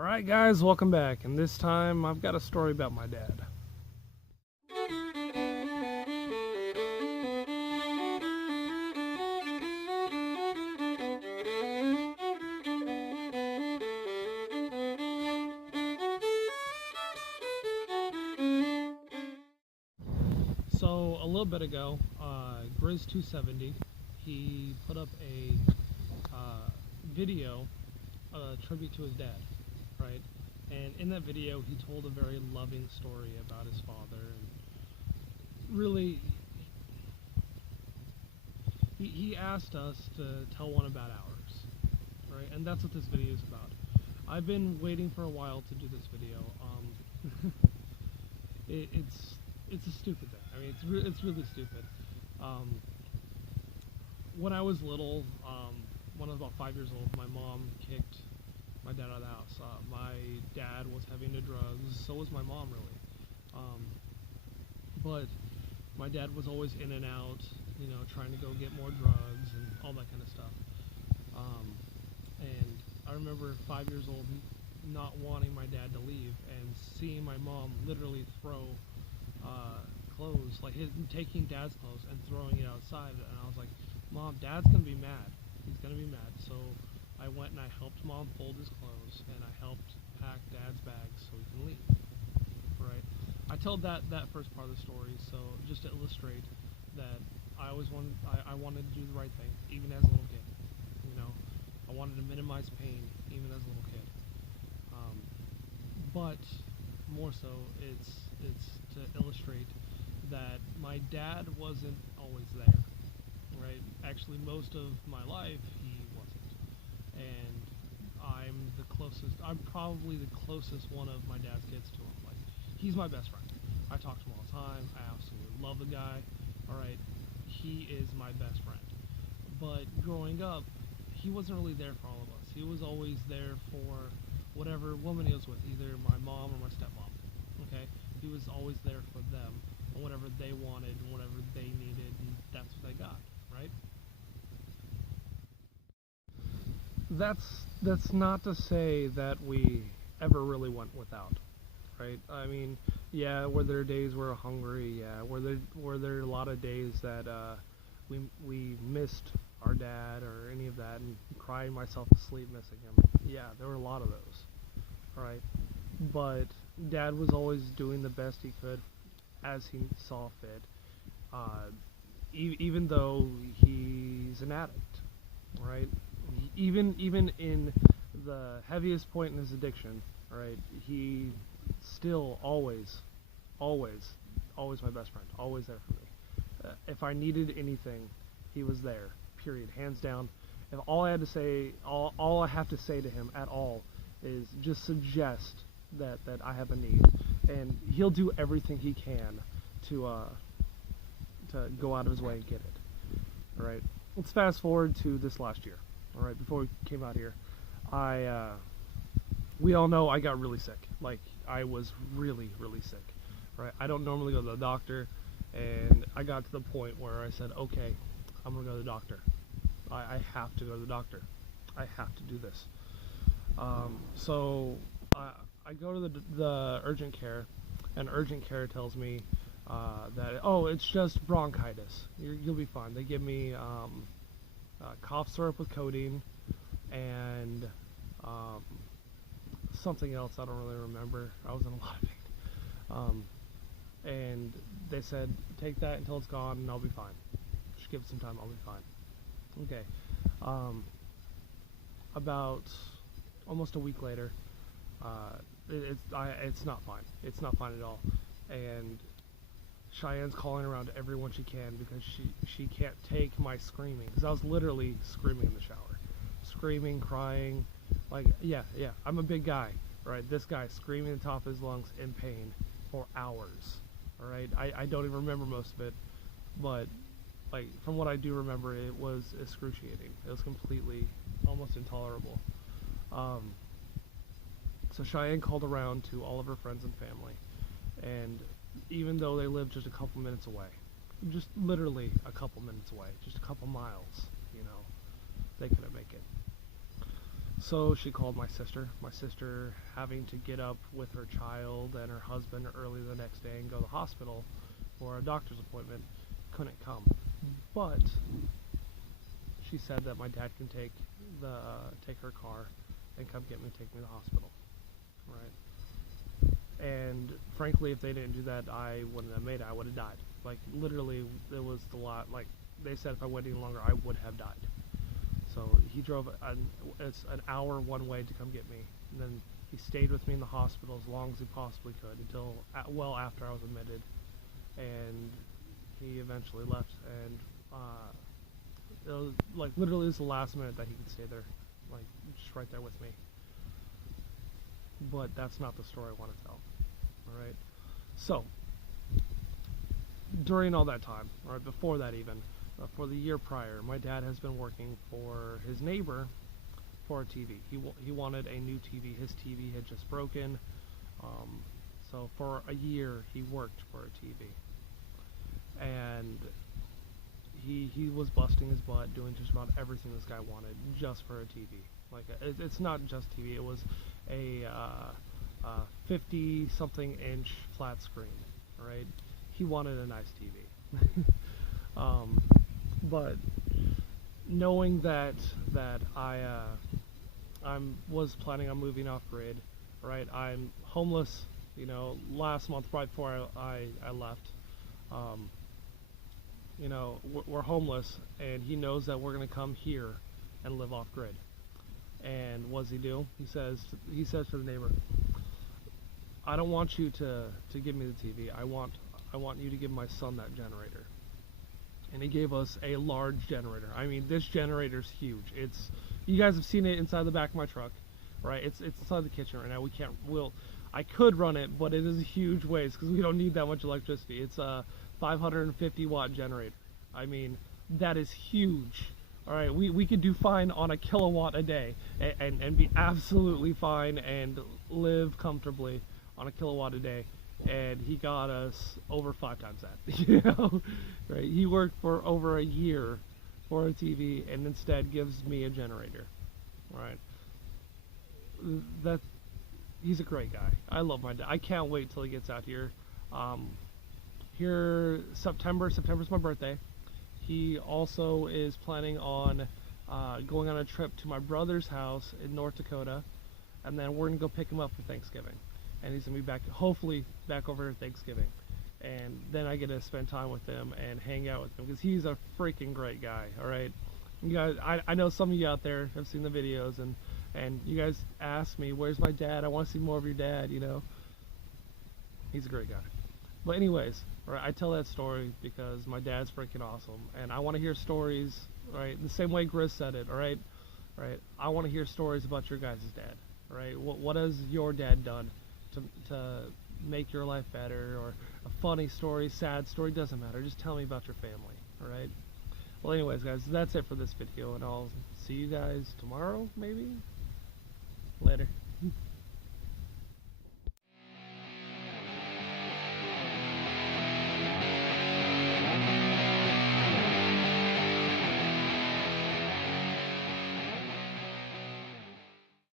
Alright guys, welcome back, and this time I've got a story about my dad. So, a little bit ago, Grizz270, he put up a video, a tribute to his dad, right? And in that video, he told a very loving story about his father, and really, he asked us to tell one about ours, right? And that's what this video is about. I've been waiting for a while to do this video. It's a stupid thing. I mean, it's really stupid. When I was little, when I was about 5 years old, my mom kicked my dad out of the house. My dad was heavy into drugs, so was my mom, really. But my dad was always in and out, you know, trying to go get more drugs and all that kind of stuff. And I remember 5 years old not wanting my dad to leave and seeing my mom literally throw clothes, like taking dad's clothes and throwing it outside, and I was like, Mom, Dad's gonna be mad. He's gonna be mad. So I went and I helped Mom fold his clothes, and I helped pack Dad's bags so he can leave. Right? I told that first part of the story, so just to illustrate that I always wanted, I wanted to do the right thing, even as a little kid. You know, I wanted to minimize pain, even as a little kid. But more so, it's to illustrate that my dad wasn't always there, right? Actually, most of my life, he wasn't. And I'm probably the closest one of my dad's kids to him. Like, he's my best friend. I talk to him all the time. I absolutely love the guy. Alright, he is my best friend. But growing up, he wasn't really there for all of us. He was always there for whatever woman he was with, either my mom or my stepmom. Okay? He was always there for them, and whatever they wanted and whatever they needed, and that's what they got, right? That's not to say that we ever really went without, right? I mean, yeah, were there days we were hungry? Yeah, were there a lot of days that we missed our dad or any of that, and crying myself to sleep missing him? Yeah, there were a lot of those, right? But Dad was always doing the best he could as he saw fit, even though he's an addict, right? Even in the heaviest point in his addiction, right? He still always my best friend, always there for me. If I needed anything, he was there. Period, hands down. If all I had to say, all I have to say to him at all is just suggest that I have a need, and he'll do everything he can to go out of his way and get it. All right. Let's fast forward to this last year. All right. Before we came out here, we all know I got really sick. Like, I was really sick. Right. I don't normally go to the doctor, and I got to the point where I said, okay, I'm gonna go to the doctor. I have to go to the doctor. I have to do this. So I go to the urgent care, and urgent care tells me that, oh, it's just bronchitis. You'll be fine. They give me cough syrup with codeine and something else I don't really remember. I was in a lot of pain. And they said, take that until it's gone and I'll be fine. Just give it some time, I'll be fine. Okay. About almost a week later, it's not fine. It's not fine at all. And Cheyenne's calling around to everyone she can because she can't take my screaming. Because I was literally screaming in the shower. Screaming, crying. Like, yeah, I'm a big guy, right? This guy screaming at the top of his lungs in pain for hours, alright? I don't even remember most of it, but, like, from what I do remember, it was excruciating. It was completely, almost intolerable. So Cheyenne called around to all of her friends and family, and even though they lived just a couple minutes away, just literally a couple minutes away, just a couple miles, you know, they couldn't make it. So she called my sister. My sister, having to get up with her child and her husband early the next day and go to the hospital for a doctor's appointment, couldn't come. But she said that my dad can take her car and come get me, take me to the hospital. Right. And frankly, if they didn't do that, I wouldn't have made it. I would have died. Like literally, it was the lot. Like they said, if I waited any longer, I would have died. So he drove. It's an hour one way to come get me, and then he stayed with me in the hospital as long as he possibly could until well after I was admitted, and he eventually left. And it was like literally, it was the last minute that he could stay there, like just right there with me. But that's not the story I want to tell. All right. So during all that time, right before that even, for the year prior, my dad has been working for his neighbor for a TV. He wanted a new TV. His TV had just broken. So for a year, he worked for a TV. And he was busting his butt doing just about everything this guy wanted just for a TV. Like it's not just TV. It was a 50-something inch flat screen. Right? He wanted a nice TV. But knowing that I was planning on moving off grid, right? I'm homeless. You know, last month right before I left. You know, we're homeless, and he knows that we're gonna come here and live off grid. And what does he do? He says to the neighbor, "I don't want you to give me the TV. I want you to give my son that generator." And he gave us a large generator. I mean, this generator's huge. You guys have seen it inside the back of my truck, right? It's inside the kitchen right now. I could run it, but it is a huge waste because we don't need that much electricity. It's a 550 watt generator. I mean, that is huge. All right, we could do fine on a kilowatt a day and be absolutely fine and live comfortably on a kilowatt a day. And he got us over 5 times that. You know, right? He worked for over a year for a TV and instead gives me a generator. Right? He's a great guy. I love my dad. I can't wait till he gets out here. September's my birthday. He also is planning on going on a trip to my brother's house in North Dakota, and then we're gonna go pick him up for Thanksgiving. And he's gonna be back, hopefully back over Thanksgiving, and then I get to spend time with him and hang out with him because he's a freaking great guy. All right, you guys, I know some of you out there have seen the videos, and you guys ask me, "Where's my dad? I want to see more of your dad." You know, he's a great guy. But anyways, right, I tell that story because my dad's freaking awesome, and I want to hear stories. Right, the same way Grizz said it. All right, I want to hear stories about your guys' dad. Right, what has your dad done to make your life better, or a funny story, sad story, doesn't matter. Just tell me about your family. All right. Well, anyways, guys, that's it for this video, and I'll see you guys tomorrow, maybe. Later.